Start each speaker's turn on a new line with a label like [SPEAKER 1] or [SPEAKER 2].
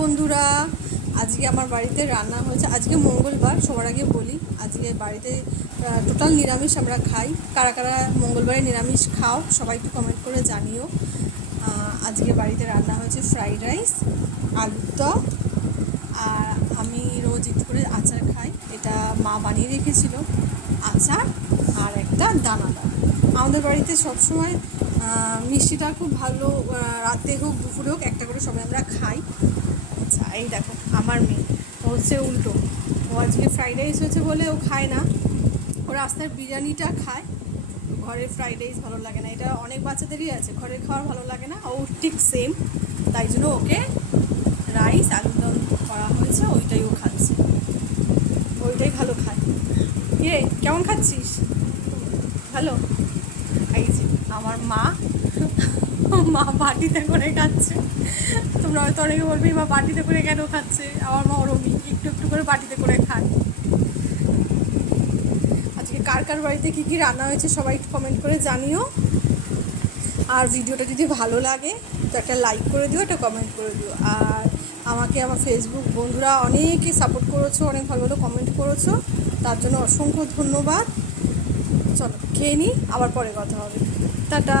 [SPEAKER 1] বন্ধুরা, আজকে আমার বাড়িতে রান্না হয়েছে। আজকে মঙ্গলবার, সবার আগে বলি, আজকে বাড়িতে টোটাল নিরামিষ আমরা খাই। কারা কারা মঙ্গলবারে নিরামিষ খাও, সবাই একটু কমেন্ট করে জানিও। আজকে বাড়িতে রান্না হয়েছে ফ্রাইড রাইস আলুর দম, আর আমি রোজ একটু করে আচার খাই। এটা মা বানিয়ে রেখেছিল, আচার আর একটা দানাদার আমাদের বাড়িতে সবসময় মিষ্টিটা খুব ভালো রাতে হোক, দুপুরে হোক, একটা করে সবাই আমরা খাই। এই দেখো, আমার মেয়ে। ও হচ্ছে উল্টো। ও আজকে ফ্রাইড রাইস হয়েছে বলে ও খায় না। ও রাস্তার বিরিয়ানিটা খায়। ঘরের ফ্রাইড রাইস ভালো লাগে না। এটা অনেক বাচ্চাদেরই আছে ঘরের খাওয়ার ভালো লাগে না। ও ঠিক সেম তাই জন্য ওকে রাইস আলুর দম করা হয়েছে, ওইটাই ও খাচ্ছে। ওইটাই ভালো খায়। কে কেমন খাচ্ছিস? ভালো? আমার মা মা বাটিতে করে খাচ্ছে। তোমরা হয়তো অনেকে বলবে, মা বাটিতে করে কেন খাচ্ছে? আমার মা ওরমই, একটু একটু করে বাটিতে করে খায়। আজকে কার কার বাড়িতে কী কী রান্না হয়েছে সবাই একটু কমেন্ট করে জানিও। আর ভিডিওটা যদি ভালো লাগে, তো একটা লাইক করে দিও, একটা কমেন্ট করে দিও। আর আমাকে আমার ফেসবুক বন্ধুরা অনেকে সাপোর্ট করেছ, অনেক ভালো ভালো কমেন্ট করেছ। তার জন্য অসংখ্য ধন্যবাদ। চলো, খেয়ে নিই আবার পরে কথা হবে। টাটা!